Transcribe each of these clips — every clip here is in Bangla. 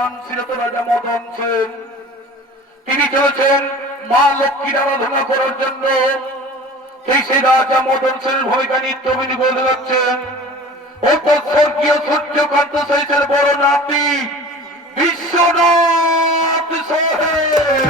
প্রাণ ছিল তো রাজা মদন সেন। তিনি চলেছেন মা লক্ষ্মীর আরাধনা করার জন্য। সেই রাজা মদন সেনের ভূমিকা নিত্য অভিনয় করে যাচ্ছেন অর্থাৎ স্বর্গীয় সূর্যকান্ত সেনের বড় নাতি বিশ্বনাথ সোহেল।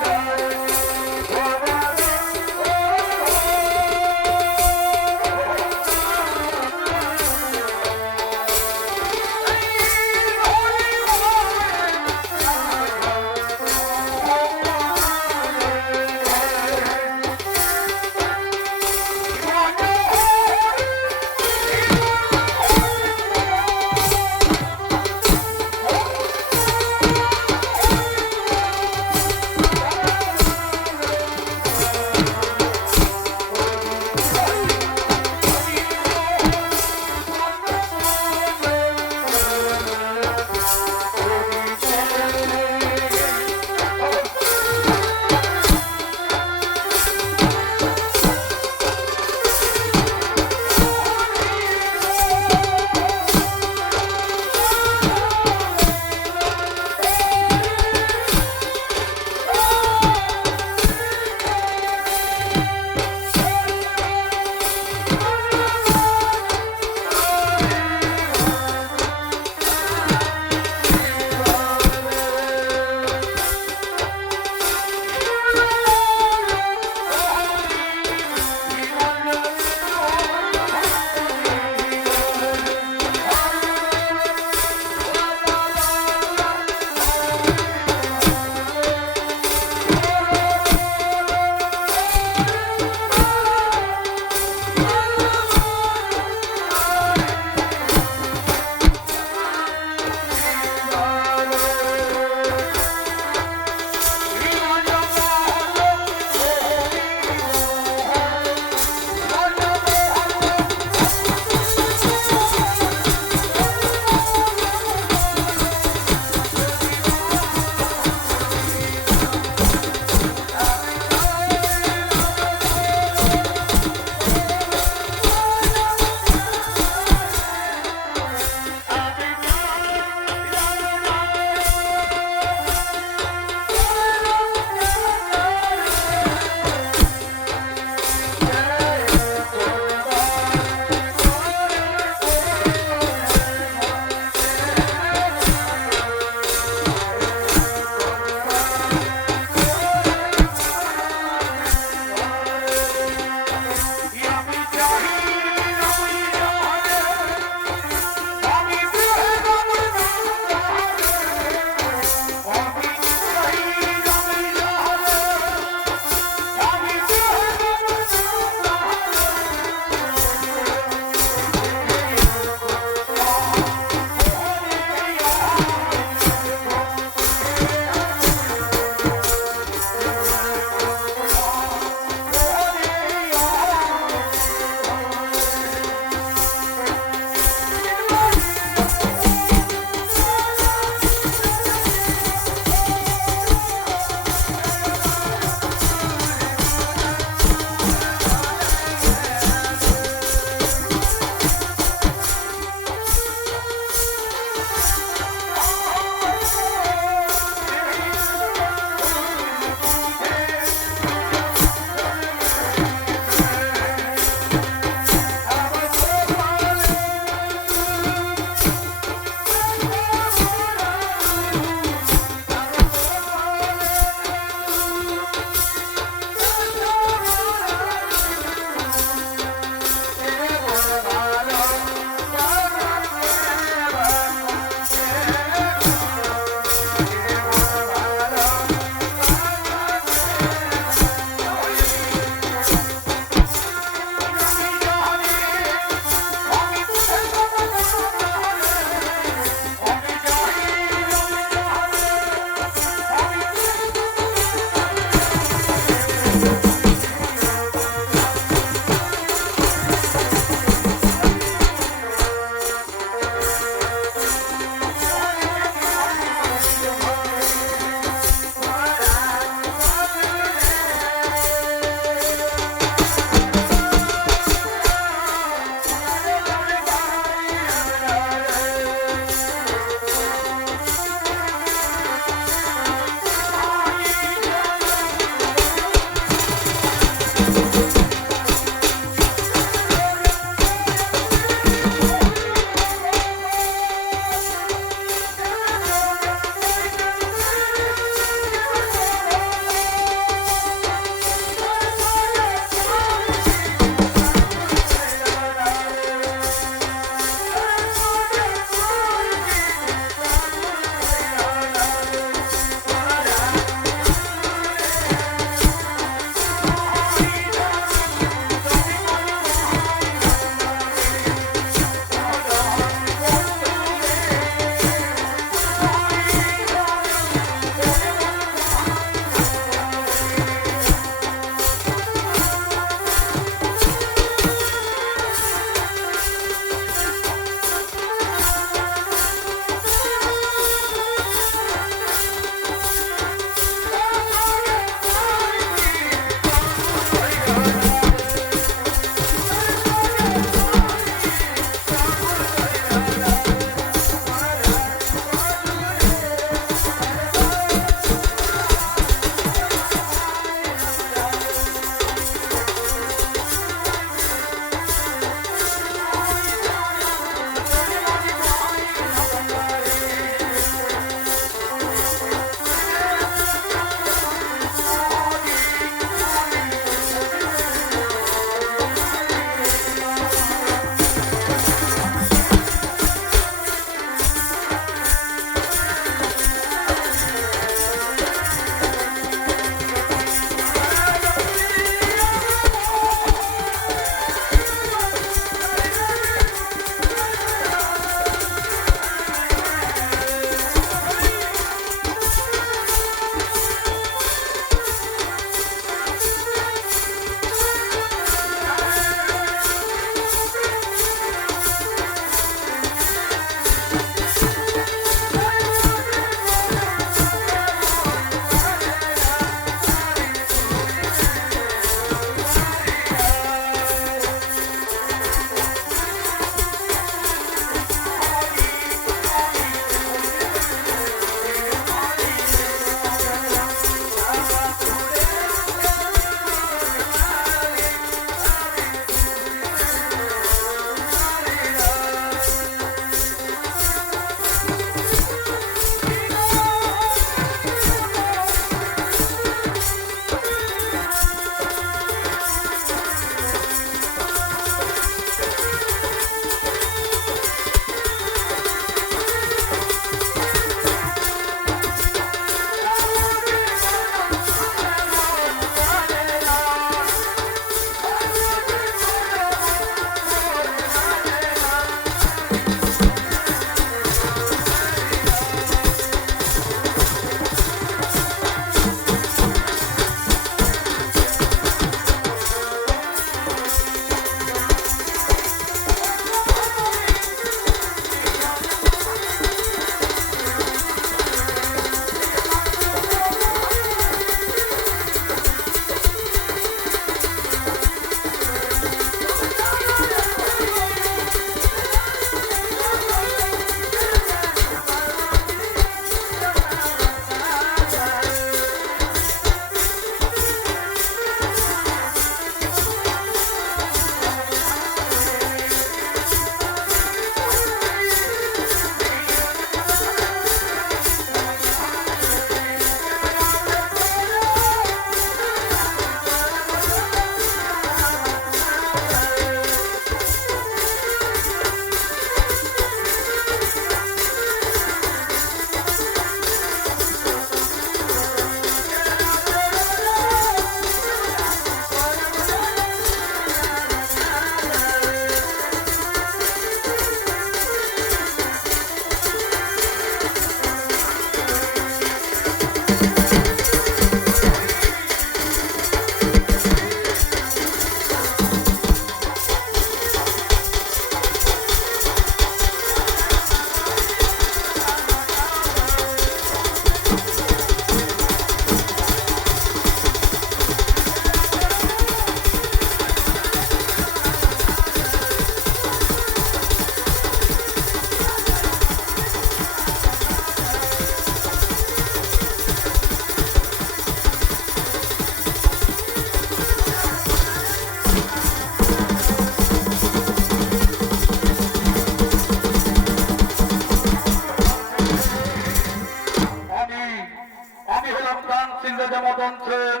মদন সেন,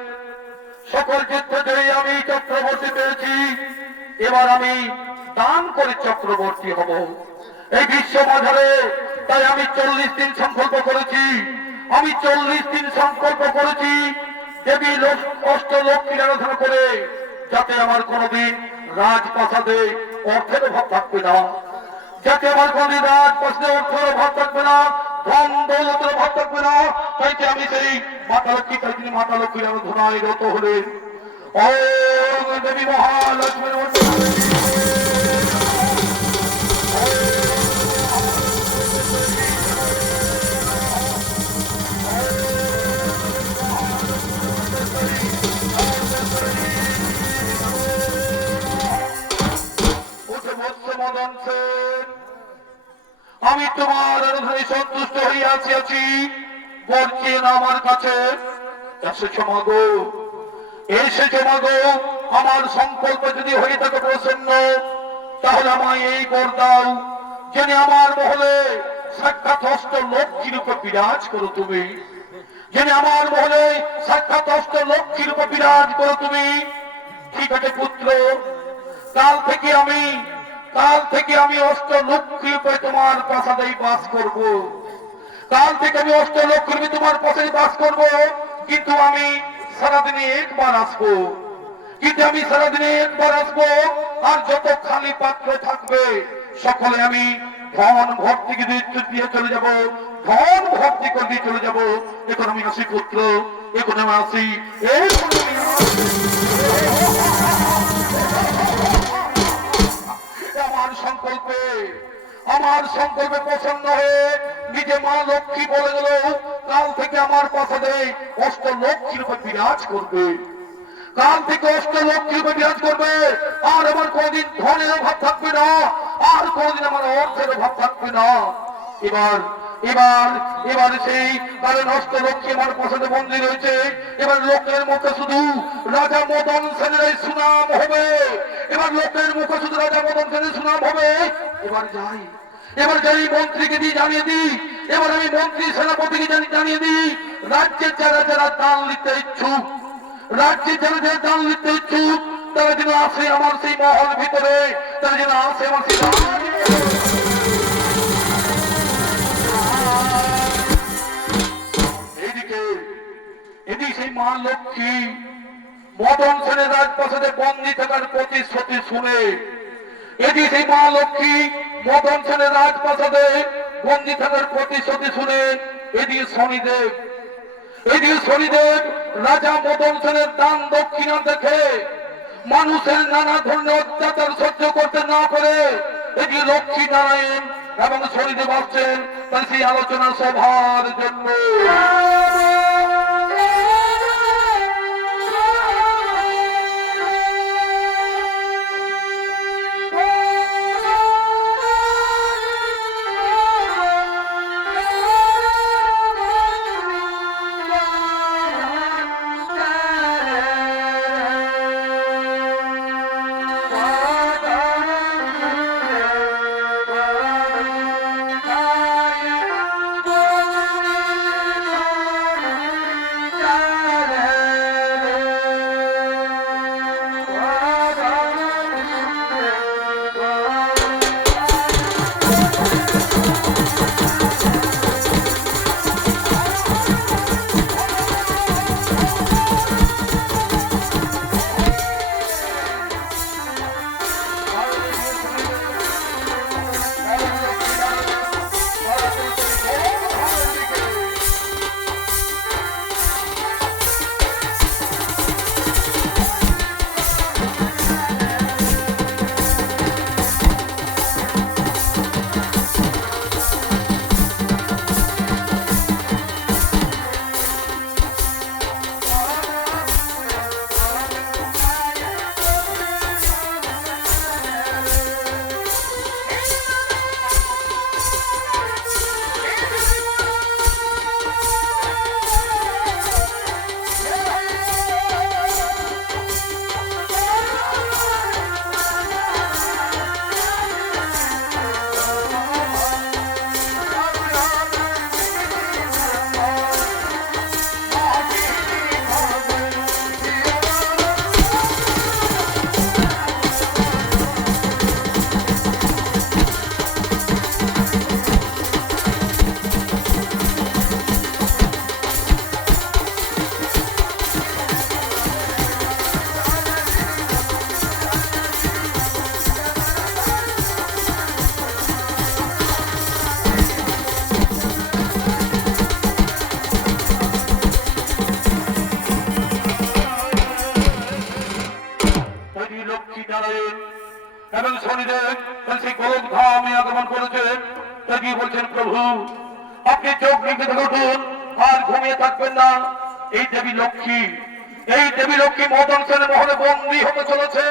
সকল যুদ্ধ জয়ী আমি চক্রবর্তী পেয়েছি, এবার আমি দান করে চক্রবর্তী হব এই বিশ্ব বাজারে। তাই আমি 40 দিন সংকল্প করেছি, আমি 40 দিন সংকল্প করেছি দেবী অষ্টলক্ষ্মীর আরাধনা করে, যাতে আমার কোনদিন রাজপ্রাসাদে অর্থের অভাব থাকবে না, যাতে আমার কোনদিন রাজপ্রাসাদে অর্থের অভাব থাকবে না, ধন দৌলতের অভাব থাকবে না। তাই আমি সেই মাতা লক্ষ্মী, তাই তিনি মাতা লক্ষ্মীর আরাধনায় রত হলেন। ও দেবী মহালক্ষ্মীর মদন সেন, আমি তোমার আরাধনায় সন্তুষ্ট হইয়াছি আছি, বলছেন আমার কাছে এসেছ মাগো, এসেছ মাগো। আমার সংকল্প যদি হয়ে থাকে প্রসন্ন, তাহলে আমায় এই বর দাও, যেন আমার মহলে সাক্ষাৎ অষ্ট লক্ষ্মীর উপর বিরাজ করো তুমি, যেন আমার মহলে সাক্ষাৎ অষ্ট লক্ষ্মীর উপর বিরাজ করো তুমি। ঠিক আছে পুত্র, কাল থেকে আমি অষ্ট লক্ষ্মীর উপরে তোমার প্রাসাদে বাস করব, কাল থেকে আমি অষ্ট লক্ষ্মীর তোমার প্রাসাদে বাস করব। কিন্তু আমি সারাদিনে একবার আসবো, কিন্তু আমি সারাদিনে একবার আসবো, আর যত খালি পাত্র থাকবে সকলে আমি ধন ভর্তি দিয়ে চলে যাব, ধন ভর্তি করে দিয়ে চলে যাব। এখন আমি আসি পুত্র, এখন আমি আসি, আমার সংকল্পে প্রসন্ন হয়ে নিজে মা লক্ষ্মী বলে গেল, কাল থেকে আমার প্রাসাদে অষ্ট লক্ষ্মীর উপর বিরাজ করবে, কাল থেকে অষ্ট লক্ষ্মীর উপর বিরাজ করবে। আর আমার কোনদিন ধনের অভাব থাকবে না, আর কোনদিন আমার অর্থের অভাব থাকবে না। এবার এবার এবার সেই কারণ অষ্ট লক্ষ্মী আমার প্রাসাদে বন্দী রয়েছে। এবার লোকের মুখে শুধু রাজা মদন সেনের সুনাম হবে, এবার লোকের মুখে শুধু রাজা মদন সেনের সুনাম হবে। এবার যাই মন্ত্রীকে দিয়ে জানিয়ে দিই, এবার আমি মন্ত্রী সেনাপতিকে জানিয়ে দিই, রাজ্যের যারা যারা দান নিতে ইচ্ছুক, রাজ্যের যারা যারা দান নিতে ইচ্ছুক, তারা যেন আসে আমার সেই মহল ভিতরে, তারা যেন আসে আমার সেই এদিকে সেই মা লক্ষ্মী মদন সেনের রাজপ্রাসাদে বন্দী থাকার প্রতিশ্রুতি শুনে, এদিকে সেই মা লক্ষ্মী মদন সেনের রাজপ্রাসাদে বন্দী থাকার প্রতিশ্রুতি শুনে, এদিকে শনিদেব রাজা মদন সেনের দান দক্ষিণা দেখে মানুষের নানা ধরনের অত্যাচার সহ্য করতে না পারে, এদিকে লক্ষ্মী নারায়ণ এবং শনিদেব আসছেন তার সেই আলোচনা সভার জন্য। গোলক ধামে আগমন করেছেন। তিনি বলছেন, প্রভু আপনি চোখ লিখে থেকে উঠুন, আর ঘুমিয়ে থাকবেন না। এই দেবী লক্ষ্মী, এই দেবী লক্ষ্মী মদন সেনের মহলে বন্দী হতে চলেছে।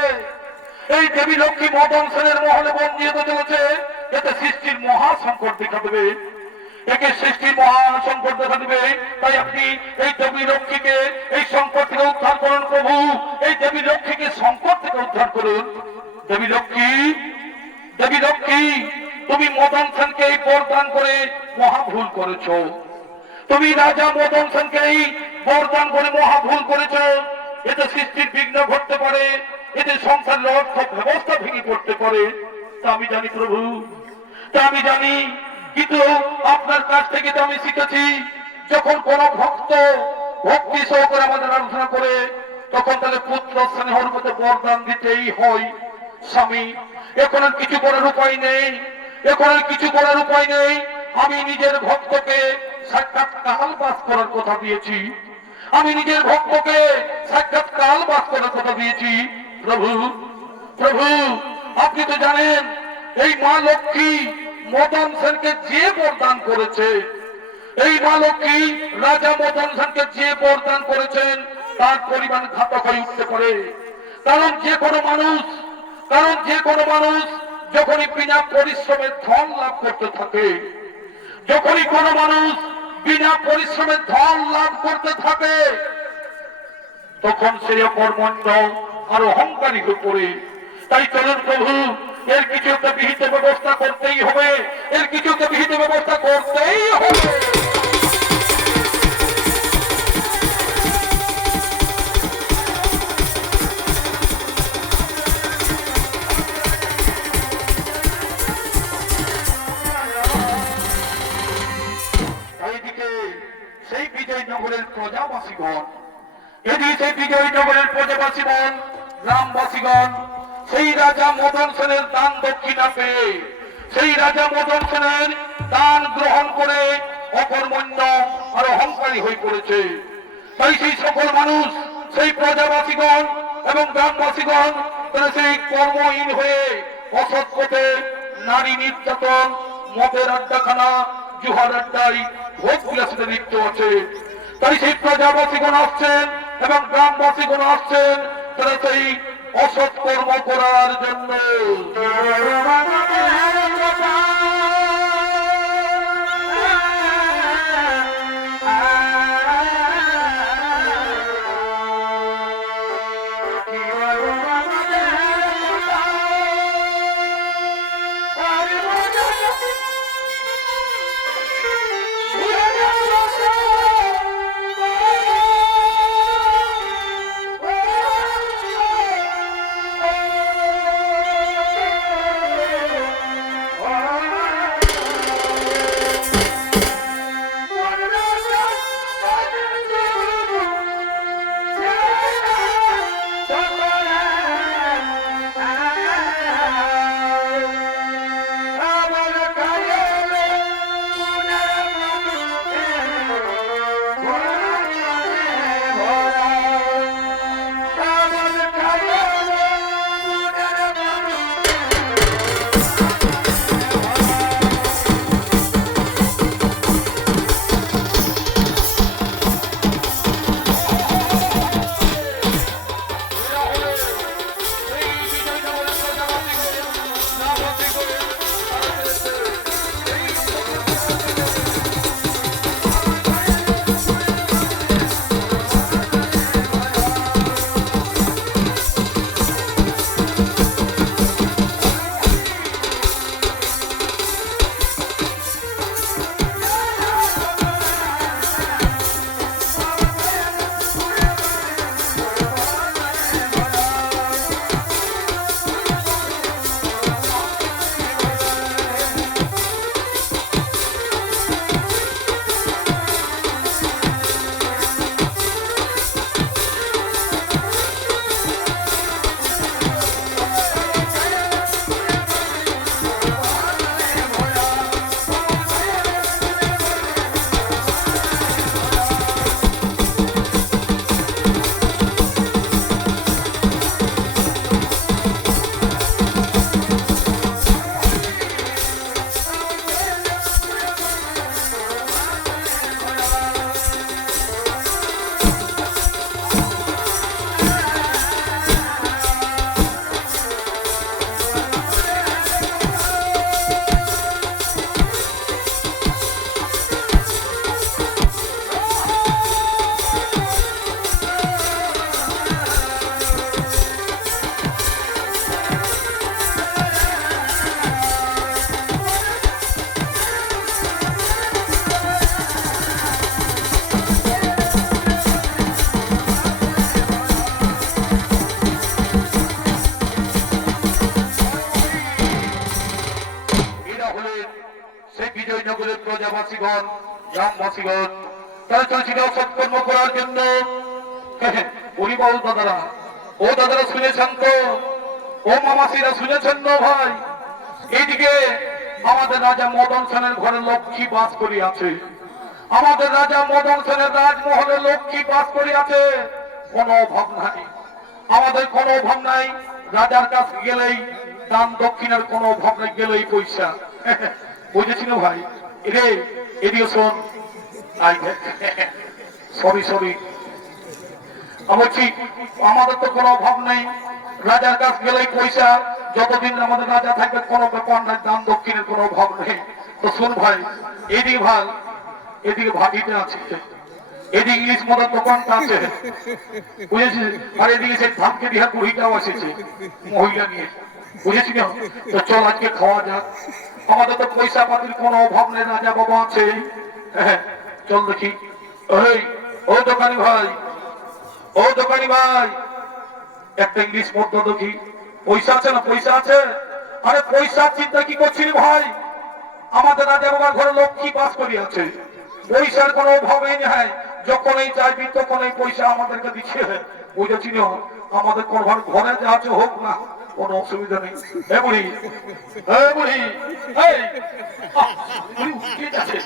এই দেবী লক্ষ্মী মদন সেনের মহলে বন্দী হতে চলেছে। এতে সৃষ্টির মহা সংকট দেখা দেবে, একে সৃষ্টির মহা সংকট দেখা দেবে। তাই আপনি এই দেবী লক্ষ্মীকে এই সংকট থেকে উদ্ধার করুন প্রভু, এই দেবী লক্ষ্মীকে সংকট থেকে উদ্ধার করুন। দেবী লক্ষ্মী, দেবী লক্ষ্মী, তুমি মদন সেনকে এই বরদান করে মহা ভুল করেছ। তুমি রাজা মদন সেনকে এই বরদান করে মহা ভুল করেছ। এতে সৃষ্টির বিঘ্ন ঘটতে পারে, এতে সংসারের অর্থ ব্যবস্থা ভেঙে পড়তে পারে। তা আমি জানি প্রভু, তা আমি জানি, কিন্তু আপনার কাছ থেকে তো আমি শিখেছি, যখন কোন ভক্ত ভক্তি সহকারে আমাদের আরাধনা করে, তখন তাকে পুত্র স্নেহর মতো বরদান দিতেই হয়। স্বামী, এখন আর কিছু করার উপায় নেই, এখন আর কিছু করার উপায় নেই। আমি নিজের ভক্তকে সাক্ষাৎ কাল বাস করার কথা দিয়েছি, আমি নিজের ভক্তকে সাক্ষাৎ কাল বাস করার কথা দিয়েছি। প্রভু, প্রভু আপনি তো জানেন, এই মা লক্ষ্মী মদন সেনকে যে বরদান করেছে, এই মা লক্ষ্মী রাজা মদন সেনকে যে বরদান করেছেন, তার পরিমাণ ঘাতক হয়ে উঠতে পারে। কারণ যে কোনো মানুষ, কারণ যে কোনো মানুষ যখনই বিনা পরিশ্রমে ধন লাভ করতে থাকে, যখনই কোনো মানুষ বিনা পরিশ্রমে ধন লাভ করতে থাকে, তখন সে অকর্মণ্য আর অহংকারী হয়ে পড়ে। তাই চলুন প্রভু, এর কিছু একটা বিহিত ব্যবস্থা করতেই হবে, এর কিছু একটা বিহিত ব্যবস্থা করতেই হবে। এইদিকে সেই বিজয়নগরের প্রজাবাসীগণ, এদিকে সেই বিজয়নগরের প্রজাবাসীগণ, গ্রামবাসীগণ সেই রাজা মদন সেনের দান দক্ষিণা পেয়ে, সেই রাজা মদন সেনের দান গ্রহণ করে অকর্মণ্য আর অহংকারী হয়ে পড়েছে। তাই সেই সকল মানুষ, সেই প্রজাবাসীগণ এবং গ্রামবাসীগণ তারা সেই কর্মহীন হয়ে অসৎ পথে নারী নির্যাতন, মদের আড্ডাখানা, জুহার আড্ডায় ভোগ বিলাসিতে লিপ্ত আছে। তাই সেই প্রজাবাসীগণ আসছেন এবং গ্রামবাসীগণ আসছেন তারা সেই অসৎ কর্ম করার জন্য। হলেন সেই বিজয়নগরের প্রজাবাসীগণ, গ্রামবাসীগণ, তারা চলছিল সৎকর্ম করার জন্য। দাদারা, ও দাদারা শুনেছেন তো? ও মামাসিরা শুনেছেন না ভাই? এইদিকে আমাদের রাজা মদন সেনের ঘরে লক্ষ্মী বাস করিয়াছে, আমাদের রাজা মদন সেনের রাজমহলে লক্ষ্মী বাস করিয়াছে। কোনো অভাব নাই, আমাদের কোনো অভাব নাই। রাজার কাছে গেলেই দান দক্ষিণের কোনো অভাব নাই, গেলেই পয়সা। বুঝেছি না ভাই? রে এদিকে শোন, সরি সরি, বলছি আমাদের তো কোনো অভাব নেই, রাজার কাছে গেলেই পয়সা। যতদিন আমাদের রাজা থাকবে কোনো ব্যাপার নাই, দান দক্ষিণের কোনো অভাব নেই। তো শোন ভাই, এদিকে ভাই, এদিকে ভাটিটা আছে, এদিকে ইংলিশ মদের দোকানটা আছে, বুঝেছিস? আর এদিকে সেই ধানকে দিহার বুড়িটাও এসেছে মহিলা নিয়ে, বুঝেছি না? তো চল আজকে খাওয়া যাক, আমাদের তো পয়সা পাতির কোনো অভাব নেই, রাজা বাবা আছে। হ্যাঁ চল দেখি। ওই ও দোকানি ভাই, ও দোকানি ভাই, একটা ইংলিশ মদ দেখি। পয়সা আছে না? পয়সা আছে? আরে পয়সার চিন্তা কি করছিস ভাই? আমাদের রাজা বাবার ঘরে লক্ষ্মী বাস করিয়াছে, পয়সার কোনো অভাবই নেই। যখনই চাইবি তখনই পয়সা আমাদেরকে দিচ্ছে, বুঝেছি না? আমাদের ঘরে যা আছে হোক না, কোনো অসুবিধা নেই। হে বুড়ি, হে বুড়ি, ঠিক আছে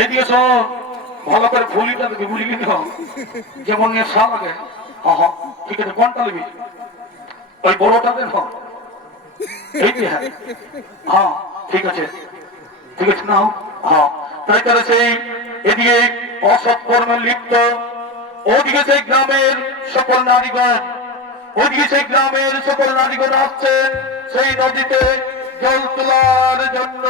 এদিকে শোন, ভালো করে ফুলিটা দেখি, বুঝলি না? যেমন নেশা লাগে। হ্যাঁ ঠিক আছে, কোনটা নিবি? ওই বড়টা দেন। এই যে হ্যাঁ হ্যাঁ ঠিক আছে, ঠিক আছে নাও। হ্যাঁ তাই তারা সেই এদিকে অসৎ কর্মে লিপ্ত, ওদিকে সেই গ্রামের সকল নারীগণ, ওদিকে সেই গ্রামের সকল নারীগণ আসছে সেই নদীতে জল তোলার জন্য।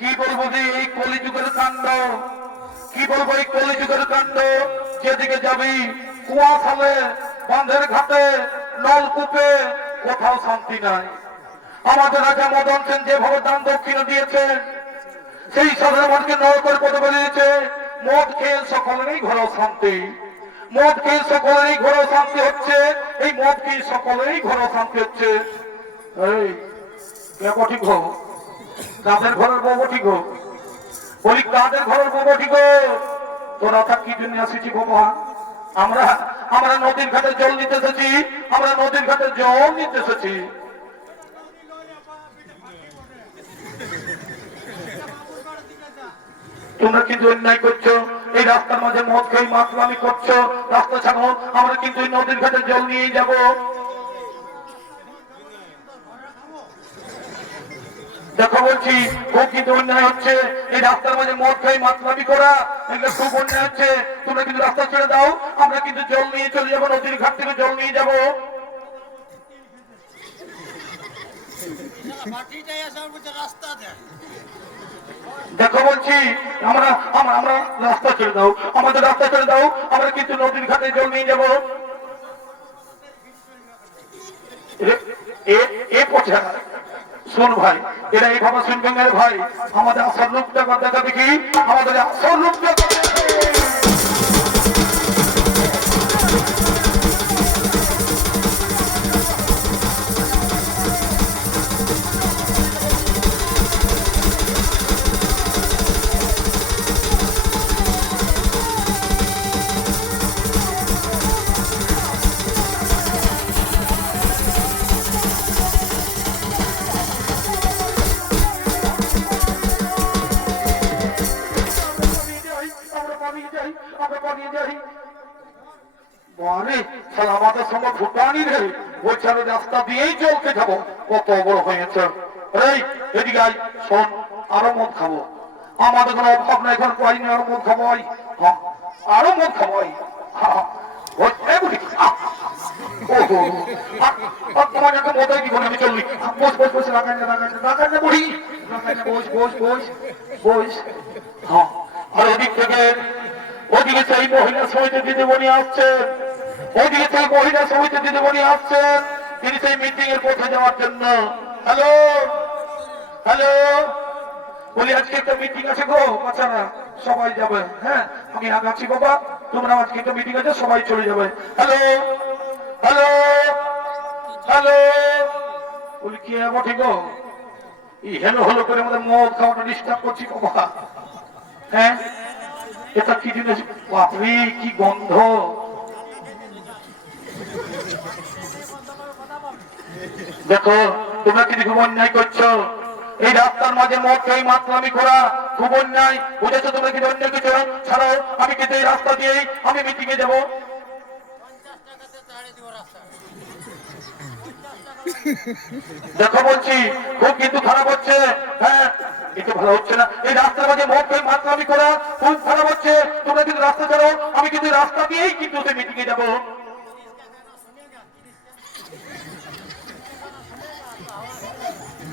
কি বলবো যে এই কলিযুগের কাণ্ড, কি বলবো এই কলিযুগের কাণ্ড। যেদিকে যাবি কুয়া খালে, বাঁধের ঘাটে, নলকূপে, কোথাও শান্তি নাই। আমাদের রাজা মদন সেন যেভাবে দান দক্ষিণা দিয়েছেন, সেই সাধারণ মানুষকে নরকের পথে বেরিয়েছে। মদ খেয়ে সকলেরই ঘর শান্তি, মদ খেয়ে সকলেরই ঘর শান্তি হচ্ছে, এই মদ খেয়ে সকলেরই ঘর শান্তি হচ্ছে। এই ঠিক হোক, কাদের ঘরের বউ ঠিক হোক, বলি কাদের ঘরের বউ ঠিক হোক। তোরা তা কি জন্য আসিছি বাবা? আমরা আমরা নদীর ঘাটে জল নিতে এসেছি, আমরা নদীর ঘাটে জল নিতে এসেছি। তোমরা কিন্তু অন্যায় করছো, এই রাস্তার মাঝে মদ খেয়ে মাতলামি করছো। রাস্তা ছাড়ো, আমরা কিন্তু এই নদীর ঘাটে জল নিয়েই যাব। দেখো বলছি, খুব কিন্তু অন্যায় হচ্ছে এই রাস্তার মাঝে মদ খাই মাতলামি করা, এগুলো খুব অন্যায় হচ্ছে। তোমরা কিন্তু রাস্তা ছেড়ে দাও, আমরা কিন্তু জল নিয়ে চলে যাবো, নদীর ঘাট থেকে জল নিয়ে যাবো। দেখো বলছি, আমরা আমরা রাস্তা ছেড়ে দাও, আমাদের রাস্তা ছেড়ে দাও, আমরা কিন্তু নদীর ঘাটে জল নিয়ে যাবো। শোন ভাই, এরা এইভাবে শুনবেন ভাই, আমাদের আসল রূপটা দেখা দেখি, আমাদের আসল রূপটা। আমাদের সঙ্গে ভুটানি রে, বলছে আমি রাস্তা দিয়েই চলতে যাবো, কত বড় হয়েছে। এদিকে আই, শোন, আরো মদ খাবো, আমাদের কোনো অভাব নাই, এখন পাইনি, আরো মদ খাবো, আরো মদ খাবো। ওদিকে সেই মহিলা সমিতি দিদিমণি আসছেন, ওইদিকে সেই মহিলা সমিতি দিদিমণি আসছেন, তিনি সেই মিটিং এর পথে যাওয়ার জন্য। হ্যালো হ্যালো, বলি আজকে একটা মিটিং আছে গো বাচ্চারা, সবাই যাবে। হ্যাঁ, আমি আগাচ্ছি বাবা, তোমরা আজকে একটা মিটিং আছে, সবাই চলে যাবে। হ্যালো হ্যালো হ্যালো, বলি কি হবো ঠিক গো, এই হেলো হলো করে আমাদের মদ খাওয়াটা ডিস্টার্ব করছি বাবা। হ্যাঁ, এটা কি জিনিস বাপরে, কি গন্ধ। দেখো তোমরা কি খুব অন্যায় করছো, এই রাস্তার মাঝে মদ খেয়ে মাতলামি করা খুব অন্যায়, বুঝেছো? তোমরা কি অন্যায় করছো? ছাড়াও, আমি কিন্তু এই রাস্তা দিয়েই আমি মিটিং এ যাবো। দেখো বলছি, খুব কিন্তু খারাপ হচ্ছে। হ্যাঁ, এটা ভালো হচ্ছে না, এই রাস্তার মাঝে মদ খেয়ে মাতলামি করা খুব খারাপ হচ্ছে। তোমরা কিন্তু রাস্তা ছাড়ো, আমি কিন্তু রাস্তা দিয়েই কিন্তু মিটিং এ যাবো।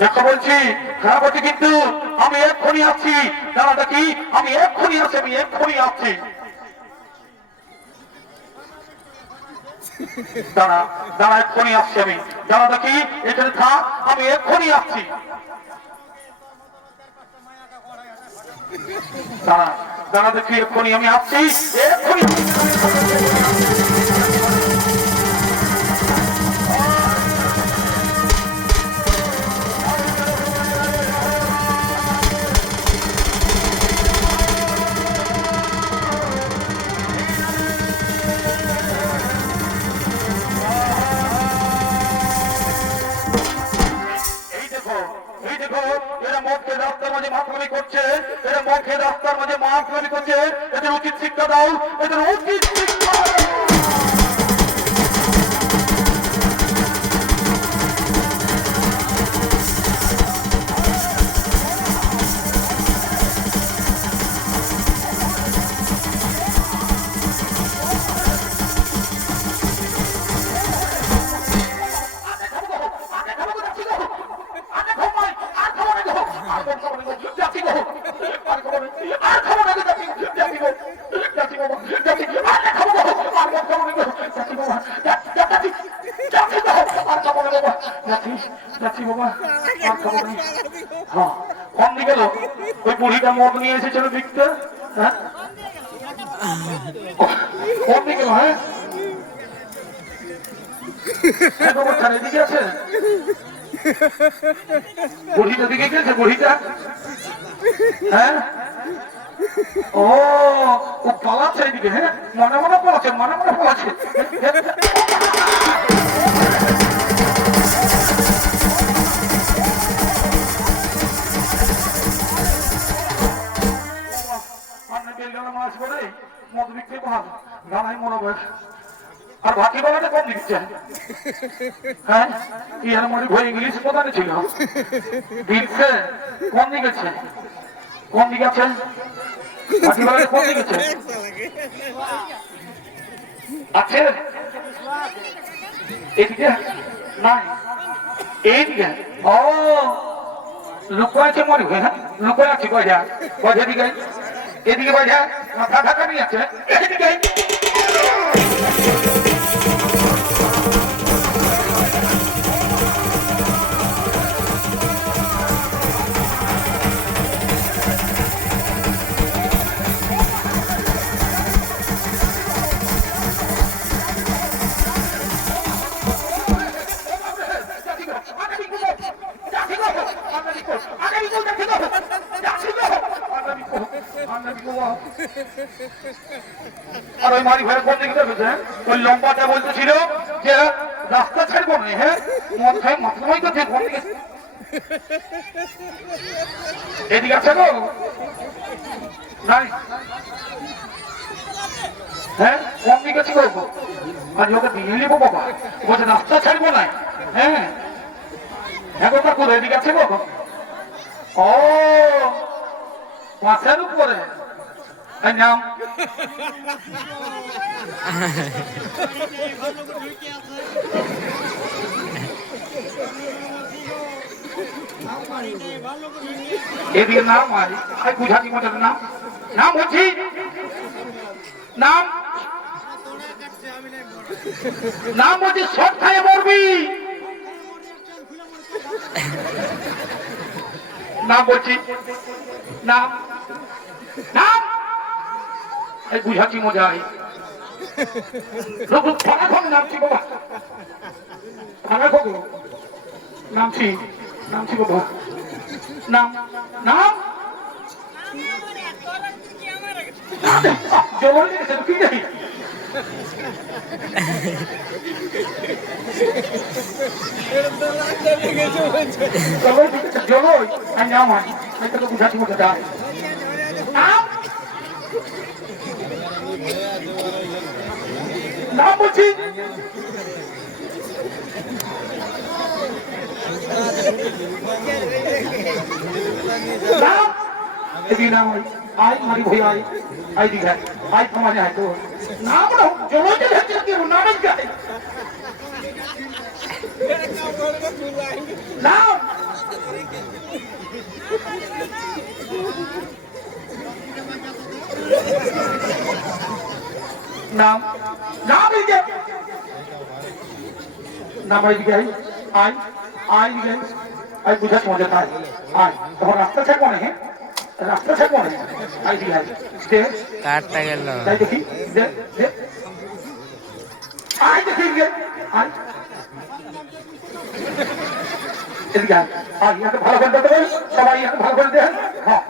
দেখো বলছি, খারাপ হচ্ছে কিন্তু, আমি এক্ষুনি আসছি, দাঁড়া দেখি, আমি এক্ষুনি আসছি, আমি এক্ষুনি আসছি। দাঁড়া দাঁড়া, এক্ষুনি আসছি আমি, দাঁড়া দেখি, এখানে থাক, আমি এক্ষুনি আসছি। দাঁড়া দাঁড়া দেখি, এক্ষুনি আমি আসছি, এক্ষুনি। রাস্তার মাঝে মাতলামি করছে, এদের উচিত শিক্ষা দাও, এদের উচিত শিক্ষা। বাবা যাচ্ছি যাচ্ছি বাবা আর খাবো না। হ্যাঁ কোন দিকে গেল ওই বুড়িটা মদ নিয়ে এসেছিল বিকতে হ্যাঁ কোন দিকে গেল হ্যাঁ এদিকে আছে বুড়িটা দিকে গেছে বুড়িটা হ্যাঁ ও ও পালাচ্ছে এদিকে হ্যাঁ মনে মনে পালাচ্ছে মনে মনে পালাচ্ছে মাছ করে মদ বিক্রি ভালো গানাই মনে হয় আর বাকি বেলাটা কম দিচ্ছে হ্যাঁ ইয়ার মনে ভয় ইংলিশ প্রধানে ছিল দিচ্ছে কোন দিকে আছে কোন দিকে আছে বাকি বেলাটা কোন দিকে আছে আছে এদিকে নাই এইদিকে ও লুকায় আছে মনে হয় হ্যাঁ লুকায় আছে কয়টা কয়টা দিকে এদিকে বাইরে মাথা ঢাকা নিয়ে আছে এদিকে আর ওই মারি ভাইয়ের কোন দিকে দেখেছে ওই লম্বাটা বলতেছিল যে রাস্তা ছাড়বো না হ্যাঁ মাথায় মাথায় তো কোন দিকে এদিকে আছে গো নাই হ্যাঁ কোন দিকে ছিল আজ ওকে দিয়ে নিবো বাবা বলছে রাস্তা ছাড়বো না হ্যাঁ এখন কাকুর এদিকে আছে গো ও মাছের উপরে নাম এদিকে নাম আয় বুঝাচ্ছি মজার নাম নাম হচ্ছি নাম নাম হচ্ছে শর্ট খায় মরবি নাম বলছি নাম নাম এই বুঝাচ্ছি মজাই নামছি বাবা নামছি নামছি বাবা নাম নাম জল কি যাই জল নাম হয় বুঝাচ্ছি মজা নাম বলছি নাম আই মারি ভই আই আই দিঘা আই তোমার আয় তো নাম জলতে হচ্ছে কি নাম গায় নাম নাম নাম লিখে নাম I Digha I I Digha I বুঝা মজা তাই আই তখন রাস্তা থাকবো না হ্যাঁ রাস্তা থাকবো না আই দিঘা দে কাটটা গেল তাই দেখি দে দে আই দেখি আই এদিকে আই ইয়াকে ভালো করে দেবে সবাই ইয়াকে ভালো করে দেন হ্যাঁ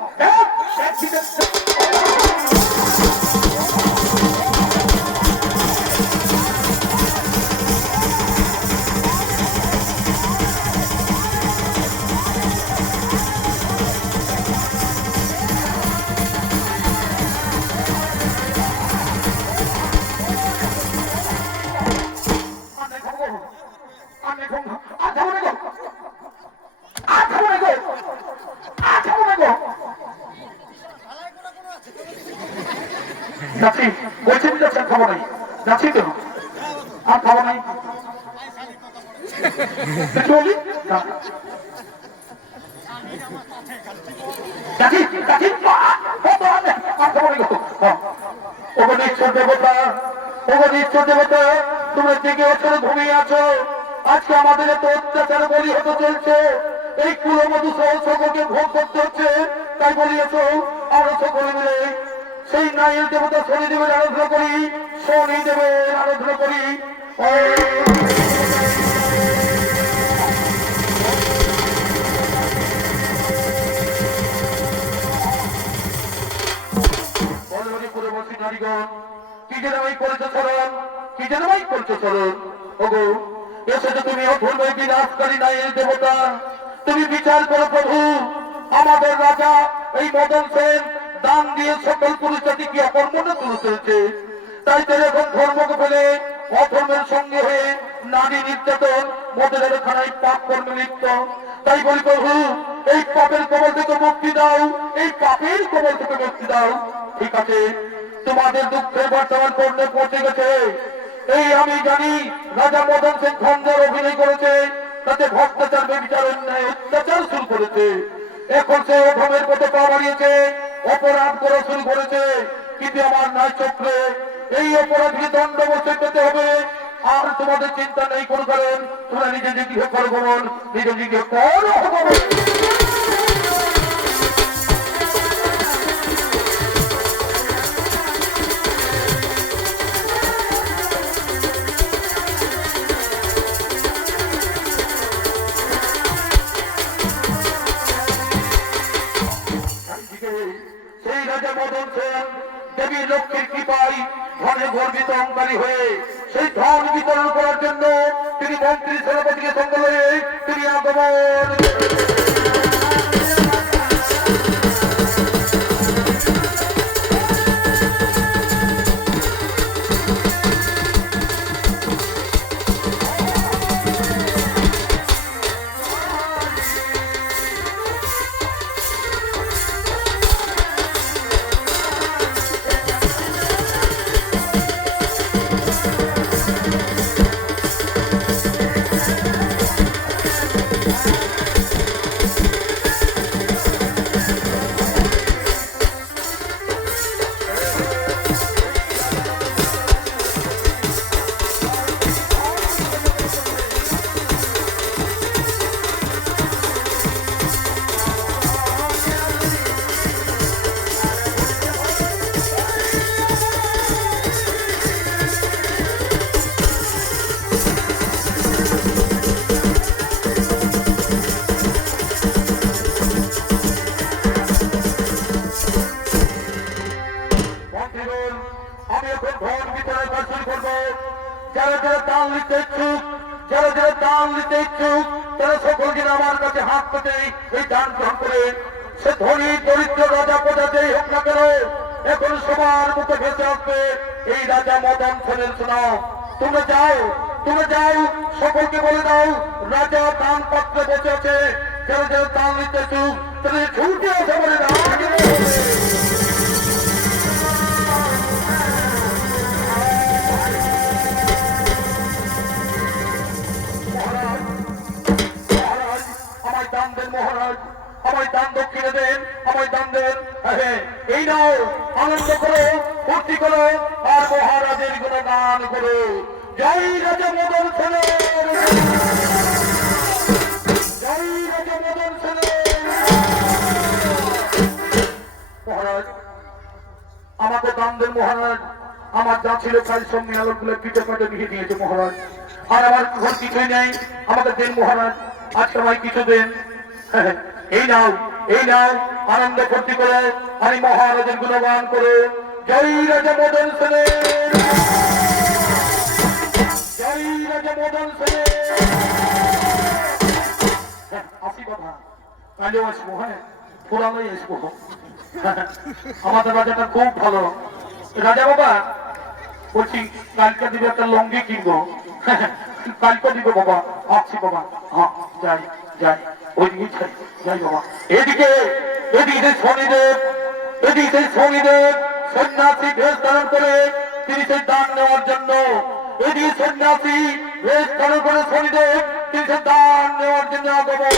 যাচ্ছি বলছি যাচ্ছি আর খাবো নাই যাচ্ছি তো আর খাবো নাই চলি দেবতা তোমরা জেগে ঘুমিয়ে আছো আজকে আমাদের এত অত্যাচার বলি হতে চলছে, এই কুলমধু সহ সকলকে ভোগ করতে হচ্ছে। তাই বলিয়েছ আমরা সকলে মিলে সেই নাইল দেবতা শনিদেবের আরাধনা করি, শনিদেবের আরাধনা করি। পুরবর্তী নারীগণ কি যেন করেছে স্মরণ, কি যেন করেছে স্মরণ। ওগো এসেছে তুমি অধর্ম বিনাশকারী নাইল দেবতা, তুমি বিচার করো প্রভু। আমাদের রাজা এই মদন সেন দান দিয়ে সকল পুরুষ জাতিকে অকর্মটা তুলে চলছে। তাই তারা এখন ধর্মকে ফেলে অধর্মের সঙ্গে হয়ে নারী নির্যাতন মদের খানায় পাপ কর্মে লিপ্ত। তাই বলি প্রভু এই পাপের কবল থেকে মুক্তি দাও, এই পাপের কবল থেকে মুক্তি দাও। ঠিক আছে, তোমাদের দুঃখের বর্তমান পণ্যে পৌঁছে গেছে। এই আমি জানি রাজা মদন সিং খঞ্জার অভিনয় করেছে, তাতে ভ্রষ্টাচার ব্যভিচার অন্যায় অত্যাচার শুরু করেছে। এখন সে অধমের পথে পা বাড়িয়েছে, অপরাধ করা শুরু করেছে। কিন্তু আমার ন্যায় চক্রে এই অপরাধকে দণ্ড বসে পেতে হবে। আর তোমাদের চিন্তা নেই কোনো কারণ, তোমরা নিজে নিজে করো ভ্রমণ, নিজে নিজে করো ভ্রমণ। সেই রাজা মদন সেন দেবী লক্ষ্মীর কৃপায় ধনে গর্বিত অহংকারী হয়ে সেই ধন বিতরণ করার জন্য তিনি মন্ত্রী সেনাপতিকে সঙ্গে হয়ে তিনি আগমন। আমি এখন ভোট বিতরণের কাজ শুরু করবো। যারা যারা দান নিতে ইচ্ছুক, যারা যারা দান নিতে ইচ্ছুক, তারা সকল দিন আমার কাছে হাত পেতে এই দান গ্রহণ করে। সে ধনী দরিদ্র রাজা প্রজাতেই হোক না কেন, এখন সবার মুখে ভেসে আসবে এই রাজা মদন সেনের শোনাও। তোমরা যাও, তোমরা যাও, সকলকে বলে দাও রাজা দান পাত্রে বসে আছে। যারা যারা দান নিতে ইচ্ছুক তাদের ছুটে আসে বলে দাও। দান দেন মহারাজ, আমায় দান দক্ষিণে দেন, আমায় দান দেন। এই নাও, আনন্দ করো, ফুর্তি করো, আর মহারাজের গুণ গান করো। জয় রাজা মদন সেনের, জয় রাজা মদন সেনের। মহারাজ আমাকে দান দেন মহারাজ। আমার যা ছিল কাল সব মেয়ালগুলো পিঠে পাটে দিয়ে দিয়েছে মহারাজ। আর আমার ঘর কিছুই নেই, আমাকে দেন মহারাজ, আজকে আমায় কিছু দেন। এই নাও, এই নাও, আনন্দ ফুর্তি করো, আমি মহারাজের গুণগান করো। জয় রাজা মদন সেনের, জয় রাজা মদন সেনের। আসি বাবা, কালেও আসবো, হ্যাঁ পুরানোই আসবো। আমাদের রাজাটা খুব ভালো। রাজা বাবা বলছি কালকে দিবে একটা লঙ্গি কিনবো। কালকে দিবে বাবা, আসছি বাবা। হ্যাঁ যাই যাই, ওইদিকে যাই বাবা। এদিকে এদিকে শনিদেব, এদিকে শনিদেব সন্ন্যাসী বেশ ধারণ করে তিনি সেই দান নেওয়ার জন্য। এদিকে সন্ন্যাসী বেশ ধারণ করে শনিদেব তিনি সেই দান নেওয়ার জন্য আগমন।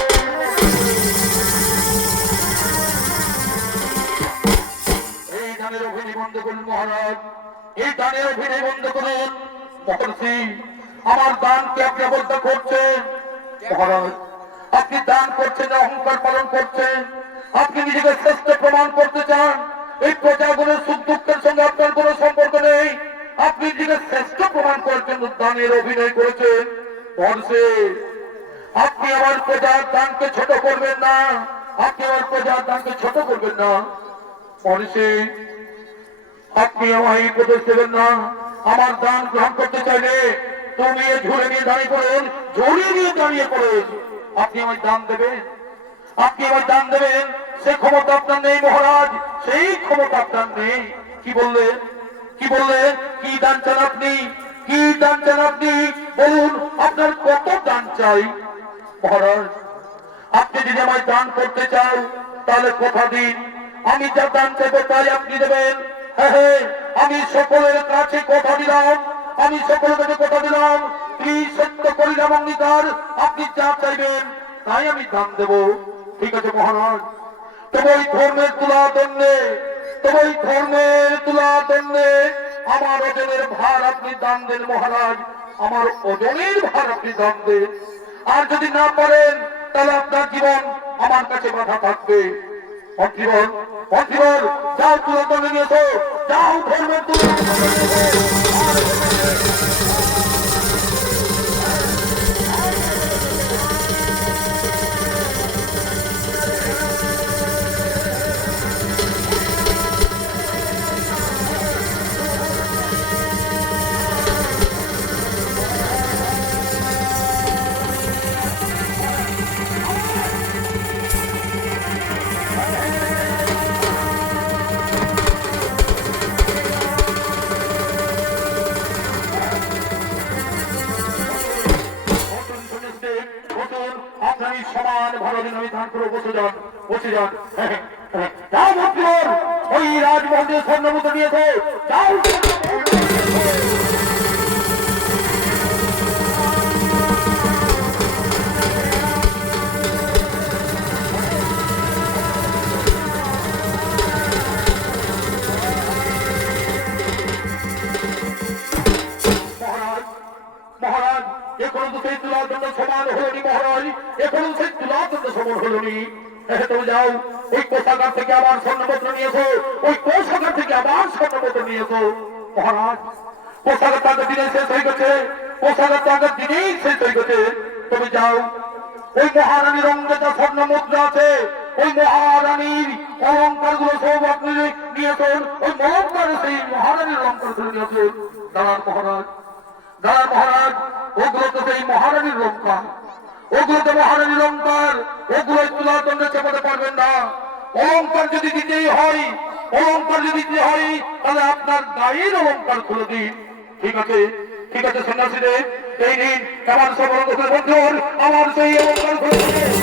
এই দানের অভিনয় বন্ধ করুন মহারাজ, এই দানের অভিনয় বন্ধ করুন। মহর্ষি আমার দানকে আপনি অবজ্ঞা করছেন। মহারাজ, আপনি দান করছেন, অহংকার পালন করছেন, আপনি নিজেকে শ্রেষ্ঠ প্রমাণ করতে চান। এই প্রজাগুলোর সুখ দুঃখের সঙ্গে আপনার কোনো সম্পর্ক নেই। আপনি নিজেকে শ্রেষ্ঠ প্রমাণ করার জন্য দানের অভিনয় করেছেন। বর্ষে আপনি আমার প্রজার দানকে ছোট করবেন না, আপনি আমার প্রজার দানকে ছোট করবেন না। বর্ষে আপনি আমায় উপদেশ দেবেন না। আমার দান গ্রহণ করতে চাইলে তুমি ঝুড়ে নিয়ে দাঁড়িয়ে পড়েন, ঝুড়ি নিয়ে দাঁড়িয়ে পড়েন, আপনি আমায় দান দেবেন, আপনি আমায় দান দেবেন। সে ক্ষমতা আপনার নেই মহারাজ, সেই ক্ষমতা আপনার নেই। কি বললেন, কি বললেন? কি দান চান আপনি, কি দান চান আপনি? বলুন, আপনার কত দান চাই? মহারাজ, আপনি যদি আমায় দান করতে চাও তাহলে কথা দিন, আমি যা দান চাইবো তাই আপনি দেবেন। হ্যাঁ হ্যাঁ, আমি সকলের কাছে কথা দিলাম, আমি সকলের কাছে কথা দিলাম, কি সত্য করিলাম অঙ্গীকার, আপনি যা চাইবেন তাই আমি দান দেব। ঠিক আছে মহারাজ, তবে ওই ধর্মের তুলা দণ্ডে, তবে ওই ধর্মের তুলা দণ্ডে আমার ওজনের ভার আপনি দান দেন মহারাজ, আমার ওজনের ভার আপনি দান দেন। আর যদি না পারেন তাহলে আপনার জীবন আমার কাছে বাধা থাকবে। মন্ত্রীবর, মন্ত্রীবর, যাও তুলা দণ্ডে নিয়েছো, যাও ধর্মের তুলা দণ্ডে নিয়েছো। সমান ভালো দিন আমি ধান করে বসে যান, বসে যান। যাও মন্ত্রীবর, ওই রাজমহলের স্বর্ণমুদ্রা নিয়েছে, যাও। মহারাজ, এখনো তো সেই তুলার জন্য সমান হলনি মহারাজ, এখনো সেই তুলার জন্য সমান হলনি। তুমি যাও, ওই কোষাগার থেকে আবার স্বর্ণপত্র নিয়েছো, ওই কোষাগার থেকে আবার স্বর্ণপত্র নিয়েছো। মহারাজ, কোষাগার তো আগের দিনেই শেষ হয়ে গেছে, কোষাগার তো আগের দিনেই শেষ হয়ে গেছে। তুমি যাও, ওই মহারানীর অঙ্গে যা স্বর্ণ মুদ্রা আছে, ওই মহারানীর অলঙ্কার গুলো সব আপনি নিয়েছেন, ওই অলঙ্কার সেই মহারানীর অলঙ্কার গুলো নিয়েছেন। দাঁড়ান মহারাজ, দাঁড়ান মহারাজ, ওগুলো তো সেই মহারানীর অলঙ্কার, ওগুলো তো মহারানীর অলঙ্কার, ওগুলো তুলার দণ্ডে চাপাতে পারবেন না। অলঙ্কার যদি দিতেই হয়, অলঙ্কার যদি দিতে হয় তাহলে আপনার গায়ের অলঙ্কার খুলে দিন। ঠিক আছে, ঠিক আছে সন্ন্যাসীদের, এই দিন আমার সব অলঙ্কার বন্ধুর, আমার সেই অলঙ্কার খুলে দিন।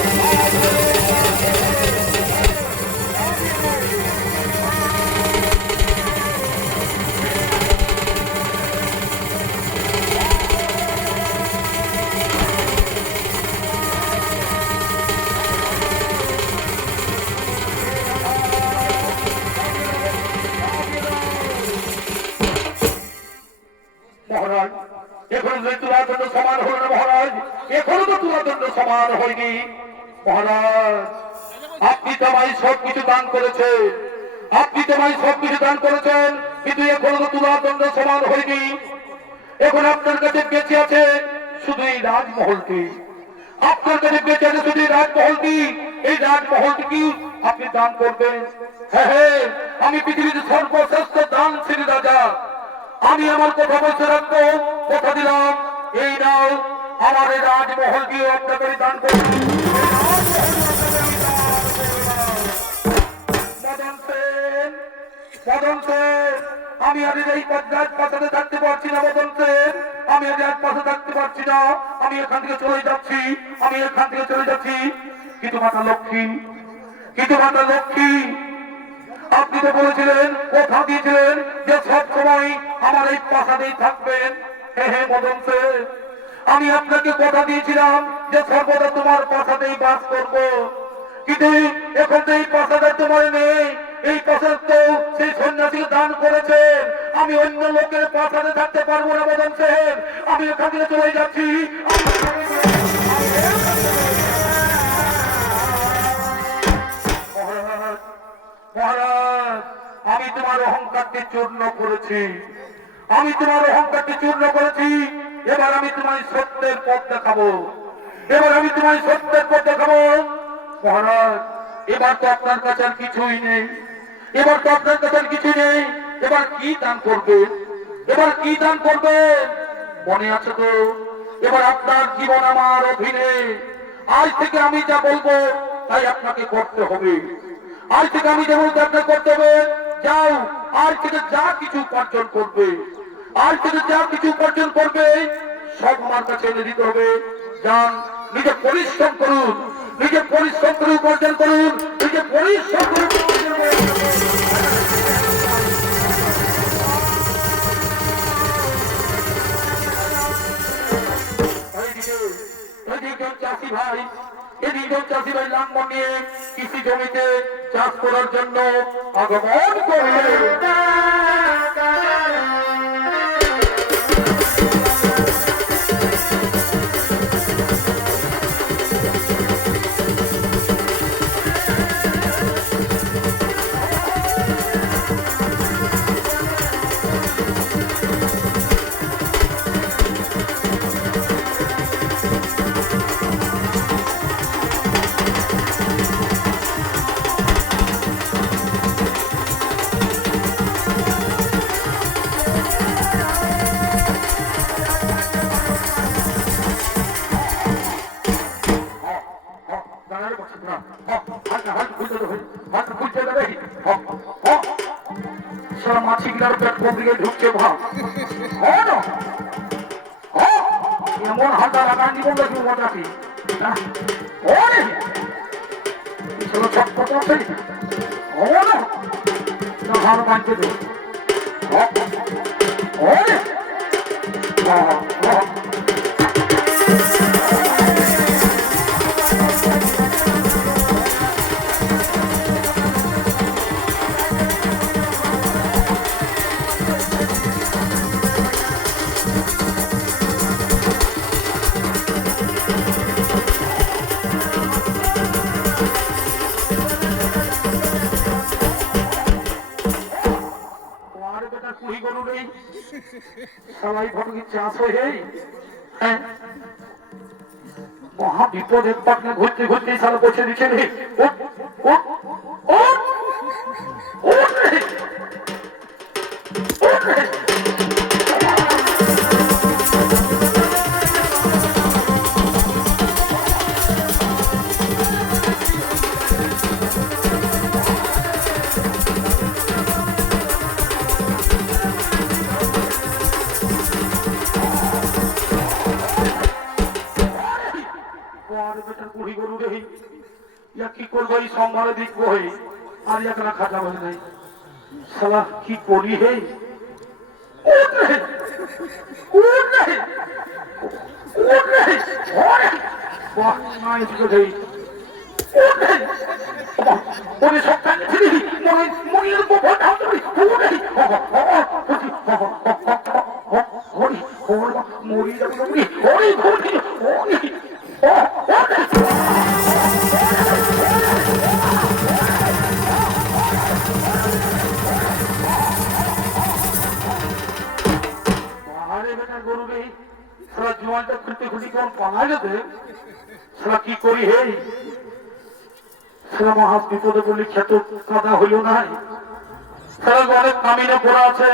মহারাজ, এখনো যে তুলার দণ্ড সমান হল না মহারাজ, এখনো তো তুলার দণ্ড সমান হয়নি। মহারাজ, আপনি তো আমায় সবকিছু দান করেছেন, আপনি তো আমায় সবকিছু দান করেছেন, কিন্তু এখনো তো তুলার দণ্ড সমান হয়নি। এখন আপনার কাছে বেঁচে আছে শুধু এই রাজমহলটি, আপনার কাছে বেঁচে আছে শুধু এই রাজমহলটি। এই রাজমহলটি কি আপনি দান করবেন? হ্যাঁ হ্যাঁ, আমি পৃথিবীতে সর্বশ্রেষ্ঠ দানশীল রাজা, আমি আমার কথা বলতে রাখবো, কথা দিলাম। এই নাও আমার এই রাজমহল দিয়ে আপনাকে দান করবো। মদন সেন, মদন সেন, আমি আজ এই রাজপ্রাসাদে থাকতে পারছি না মদন সেন, আমি আজ রাজপ্রাসাদে থাকতে পারছি না, আমি এখান থেকে চলে যাচ্ছি, আমি এখান থেকে চলে যাচ্ছি। কিন্তু মাতা লক্ষ্মী, কিন্তু মাতা লক্ষ্মী, আপনি তো বলেছিলেন, কথা দিয়েছিলেন যে সব সময় আমার এই প্রাসাদেই থাকবেন। হে হে মদন সেন, আমি আপনাকে কথা দিয়েছিলাম যে সর্বদা তোমার প্রাসাদেই বাস করব, কিন্তু এখন তো এই প্রাসাদে তোমার নেই। এই প্রাসাদ তো সেই সন্ন্যাসীকে দান করেছেন, আমি অন্য লোকের পাশাতে থাকতে পারবো না মদন সাহেব, আমি এখান থেকে চলে যাচ্ছি। মহারাজ, আমি তোমার অহংকারকে চূর্ণ করেছি, আমি তোমার অহংকারকে চূর্ণ করেছি। এবার আমি তোমায় সত্যের পথ দেখাবো, এবার আমি তোমায় সত্যের পথ দেখাবো। মহারাজ, এবার তো আপনার কাছে আর কিছুই নেই, এবার তো আপনার কাছে আর কিছু নেই। এবার কি দান করবে, এবার কি দান করবে মনে আছে তো? এবার আপনার জীবন আমার অধীনে। আজ থেকে আমি যা বলবো তাই আপনাকে করতে হবে, আজ থেকে আমি যা বলবো আপনাকে করতে হবে। যাও, আজ থেকে যা কিছু উপার্জন করবে, আজ থেকে যা কিছু উপার্জন করবে সব আমার কাছে এনে দিতে হবে। যান, নিজে পরিশ্রম করুন, নিজে পরিশ্রম করে উপার্জন করুন, নিজে পরিশ্রম করে চাষি ভাই, এদিকে চাষি ভাই লাঙ্গল নিয়ে কৃষি জমিতে চাষ করার জন্য আগমন করবে। মাছিগুলার পেট পত্রিকে ঢুকছে ভাব এমন হালকা লাগান দিব দেখি মোটাটি ছটপট আছে হার বাঁধতে দেব। সবাই ঘটকে চাষ হয়ে মহা বিপদ একবার ঘুরতে ঘুরতে সারা বসে দিচ্ছে রে। কি করবো এই সংবারে দেখবো আর একটা খাতা বলে নাই সালা কি করি হে মরি কি করি হে সেটা মহা বিপদে বলি ক্ষেত কাদা হইল নাই অনেক কামিনে পড়া আছে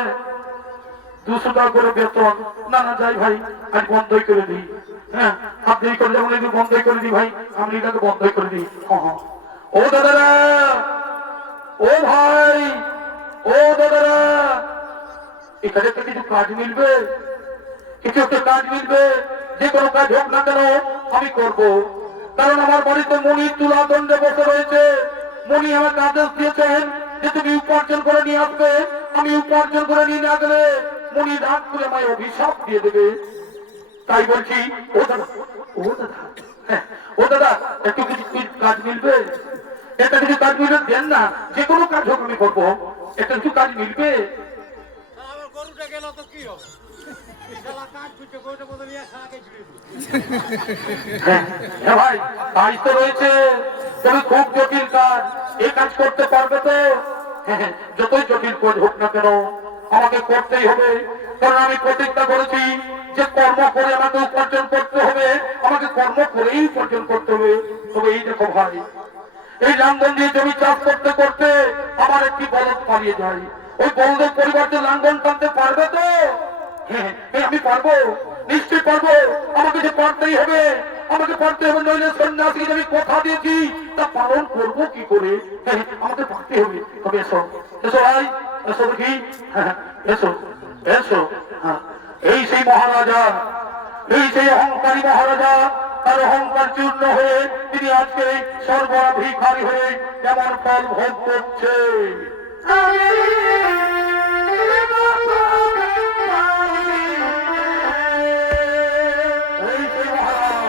200 টাকা করে বেতন না না যাই ভাই আজ বন্ধই করে দিই হ্যাঁ হাত দেরি করে যেমন বন্ধই করে দিই ভাই আমি এটাকে বন্ধই করে দিই ও দাদারা ও ভাই ও দাদারা এখানে একটা কিছু কাজ মিলবে কিছু একটা কাজ মিলবে যে কোনো কাজ হোক না কেন আমি করব কারণ আমার বাড়িতে মনির তুলা দণ্ডে বসে রয়েছে মনি আমাকে আদেশ দিয়েছেন যে তুমি উপার্জন করে নিয়ে আসবে আমি উপার্জন করে নিয়ে না গেলে মনি রাগ করে আমায় অভিশাপ দিয়ে দেবে তাই বলছি ও দাদা ও দাদা হ্যাঁ ও দাদা একটু কিছু কাজ মিলবে একটা কিছু কাজ মিলবে দেন না যে কোনো কাজ হোক আমি করবো একটা কিছু কাজ মিলবে গেল তো কি হবে? হ্যাঁ ভাই, কাজ তো রয়েছে, তবে খুব জটিল কাজ। এই কাজ করতে পারবে তো? যতই জটিল কাজ হোক না কেন আমাকে করতেই হবে, কারণ আমি প্রতিজ্ঞা করেছি যে কর্ম করে আমাকে উপার্জন করতে হবে, আমাকে কর্ম করেই উপার্জন করতে হবে। তবে এই দেখো ভাই, এই লাঙ্গল দিয়ে জমি চাষ করতে করতে আমার একটি বলদ পালিয়ে যায়। ওই বলদের পরিবর্তে লাঙ্গল টানতে পারবে তো? হ্যাঁ, আমি পারবো, নিশ্চয়ই পারবো। আমাকে যে পারতেই হবে, আমাকে পারতে হবে, নইলে সন্ন্যাসীকে আমি কথা দিয়েছি তা পালন করবো কি করে? হ্যাঁ, আমাকে পারতে হবে। তবে এসো, এসো ভাই, এসো দেখি। হ্যাঁ, এসো এসো। হ্যাঁ, এই সেই মহারাজা, এই সেই অহংকারী মহারাজা, তার অহংকার চূর্ণ হয়ে তিনি আজকে সর্বাধিকারী হয়ে এমন ফল ভোগ করছে। এই সেই মহারাজ,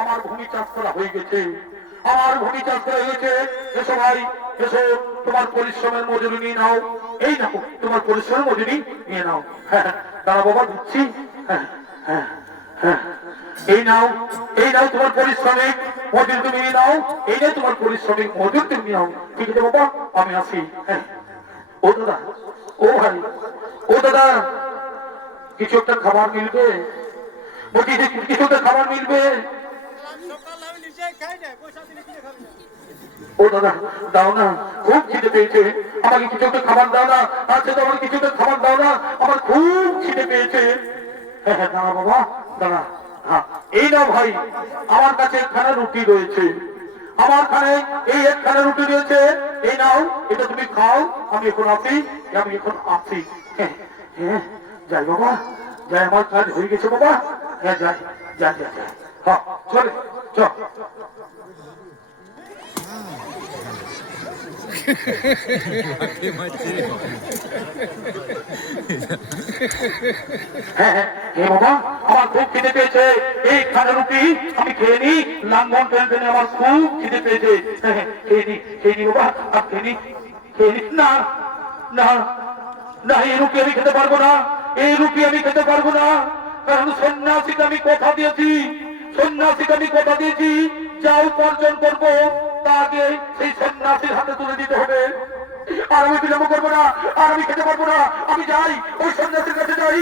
আমার ভূমি চাষ করা হয়ে গেছে, আমার ভূমি চাষ করা হয়েছে। এসো ভাই, এসো, তোমার পরিশ্রমের মজুরি নিয়ে নাও। এই নাও তোমার পরিশ্রমের মজুরি নিয়ে নাও। হ্যাঁ, দাঁড়া বাবা, দিচ্ছি। হ্যাঁ হ্যাঁ হ্যাঁ, এই নাও, এই নাও তোমার পরিশ্রমিক মজুরি, তুমি নিয়ে নাও। এই নাও তোমার পরিশ্রমিক মজুরি, তুমি নাও। ঠিক আছে বাবা, আমি আসি। হ্যাঁ, ও দাদা, ও ভাই, ও দাদা, কিছু একটা খাবার মিলবে? বলছি যে কিছু একটা খাবার মিলবে? ও দাদা, দাও না, খুব খিদে পেয়েছে, আমাকে কিছু একটা খাবার দাও না। আচ্ছা, তো আমাকে কিছু একটা খাবার দাও না, আমার খুব খিদে পেয়েছে। হ্যাঁ হ্যাঁ, দাঁড়া বাবা, দাঁড়া। হ্যাঁ, এই নাও ভাই, আমার কাছে একখানা রুটি রয়েছে, আমার খানে এই একখানা রুটি রয়েছে। এই নাও, এটা তুমি খাও। আমি এখন আসি, আমি এখন আসি। হ্যাঁ হ্যাঁ, যাই বাবা, যাই, আমার কাজ হয়ে গেছে বাবা। হ্যাঁ, যাই যাই যাই। হ্যাঁ, চলে চল। হ্যাঁ হ্যাঁ বাবা, আমার খুব খিদে পেয়েছে, এই খানা রুটি আমি খেয়ে নি। লাঙ্গল টেনে আমার খুব খিদে পেয়েছে। খেয়ে নি বাবা, আর খেয়ে নি। না না না, এই রুটি আমি খেতে পারবো না, এই রুটি আমি খেতে পারবো না। কারণ সন্ন্যাসীকে আমি কথা দিয়েছি, সন্ন্যাসীকে আমি কথা দিয়েছি, যা উপার্জন করবো তা আগে সেই সন্ন্যাসীর হাতে তুলে দিতে হবে। আর আমি বিলম্ব করবো না, আর আমি খেতে পারবো না। আমি যাই, ওই সন্ন্যাসীর কাছে যাই।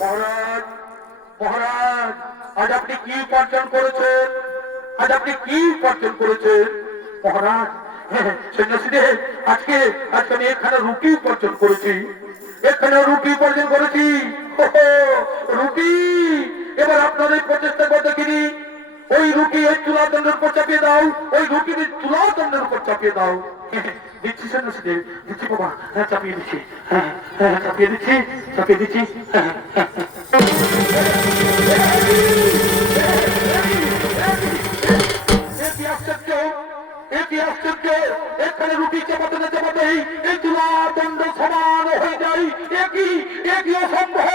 মহারাজ, মহারাজ, আজ আপনি কি উপার্জন করেছেন? আজ আপনি কি উপার্জন করেছেন মহারাজ? সন্ন্যাসীদের আজকে আজকে আমি এখানে রুটি উপার্জন করেছি, এখানে রুটি উপার্জন করেছি। রুটি এবার আপনার এই প্রচেষ্টা করে দেখিনি। ওই রুটি ওই চুলা দণ্ডের উপর চাপিয়ে দাও, ওই রুটি চুলা দণ্ডের উপর চাপিয়ে দাও। দিচ্ছি সন্ন্যাসীদের, দিচ্ছি বাবা, হ্যাঁ চাপিয়ে দিচ্ছি, হ্যাঁ হ্যাঁ চাপিয়ে দিচ্ছি, চাপিয়ে দিচ্ছি। এখানে রুটি চাপাতে না চাপাতেই এই চুলা দণ্ড সমান হয়ে যায়। একই অসম্ভব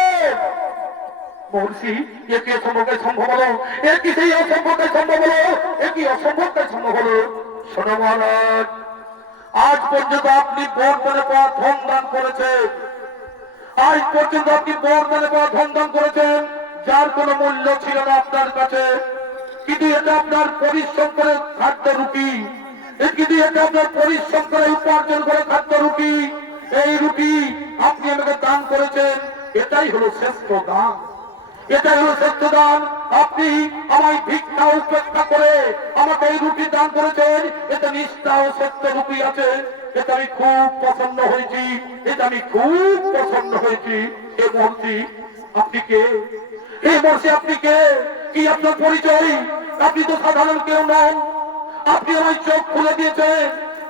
মহর্ষি, একই অসম্ভবকে সম্ভব হলো, একই সেই অসম্ভবকে সম্ভব হলো, একই অসম্ভবকে সম্ভব হলো। শোনো মহারাজ, আজ পর্যন্ত আপনি বরদানে পাওয়া ধন দান করেছেন, আজ পর্যন্ত আপনি বরদানে পাওয়া ধন দান করেছেন, যার কোনো মূল্য ছিল না আপনার কাছে। কিন্তু এটা আপনার পরিশ্রম করে খাদ্য রুটি, কিন্তু এটা আপনার পরিশ্রম করে উপার্জন করে খাদ্য রুটি। এই রুটি আপনি আমাকে দান করেছেন, এটাই হলো শ্রেষ্ঠ দান, এটাই হলো শ্রেষ্ঠ দান। আপনি আমায় ভিক্ষা উপেক্ষা করে আমাকে এই রুটি দান করেছেন, এটা নিষ্ঠা ও সত্য রুটি আছে। এটা আমি খুব পছন্দ হয়েছি, এটা আমি খুব পছন্দ হয়েছি। এ মহর্ষি আপনি কে? এই মহর্ষি আপনি কে? কি আপনার পরিচয়? আপনি তো সাধারণ কেউ নন। আপনি আমার চোখ খুলে দিয়েছেন।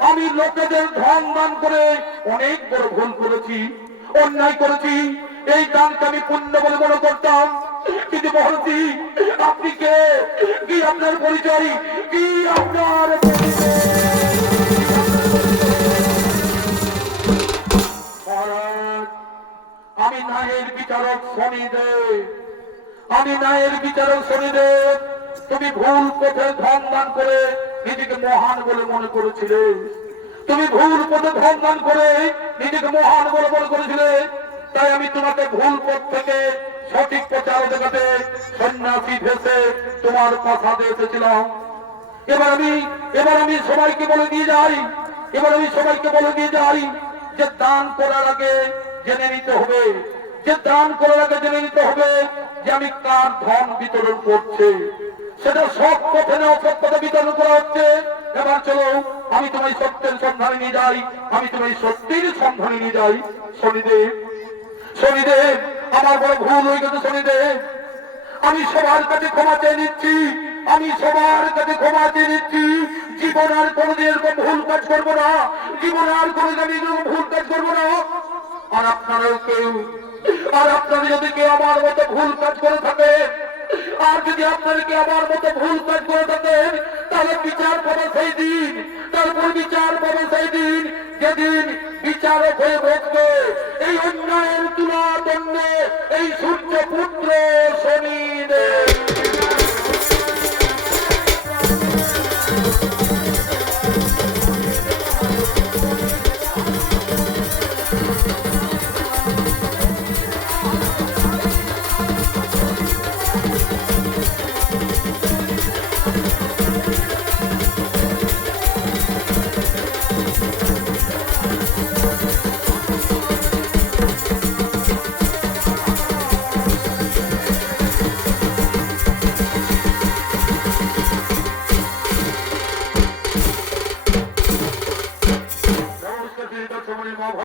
আমি লোকেদের ধন দান করে অনেক বড় ভুল করেছি, অন্যায় করেছি। এই দানকে আমি পুণ্য বলে মনে করতাম। কিন্তু মহর্ষি আপনি কে? কি আপনার পরিচয়? কি আপনার মহারাজ? আমি ন্যায়ের বিচারক শনিদেব, আমি ন্যায়ের বিচারক শনিদেব। তুমি ভুল পথে ধন দান করে নিজেকে মহান বলে মনে করেছিলে, তুমি ভুল পথে ধন দান করে নিজেকে মহান বলে মনে করেছিলে। তাই আমি তোমাকে ভুল পথ থেকে সঠিক পথে আলো দেখাতে সন্ন্যাসী ভেসে তোমার প্রাসাদে এসেছিলাম। এবার আমি সবাইকে বলে দিয়ে যাই, এবার আমি সবাইকে বলে দিয়ে যাই যে দান করার আগে জেনে নিতে হবে, যে দান করার আগে জেনে নিতে হবে যে আমি কার ধন বিতরণ করছে। সেটা সৎ পথে না অসৎ পথে বিতরণ করা হচ্ছে। এবার চলো আমি তোমায় সত্যের সন্ধানে নিয়ে যাই, আমি তোমায় সত্যের সন্ধানে নিয়ে যাই। শনিদেব, শনিদেব, আমার বড় ভুল হয়ে গেছে শনিদেব। আমি সবার কাছে ক্ষমা চেয়ে নিচ্ছি, আমি সবার কাছে ক্ষমা চেয়ে নিচ্ছি। জীবন আর কোনোদিন এরকম ভুল কাজ করবো না, জীবন আর কোনোদিন আমি এরকম ভুল কাজ করবো না। আর আপনারাও কেউ, আর আপনারা যদি কেউ আমার মতো ভুল কাজ করে থাকে, আর যদি আপনাদেরকে আমার মতো ভুল কাজ করে থাকেন, তাহলে বিচার পাবে সেই দিন, তারপর বিচার পাবে সেই দিন যেদিন বিচারক হয়ে বসবে এই অন্যায়ের তুলা দণ্ডে এই সূর্য পুত্র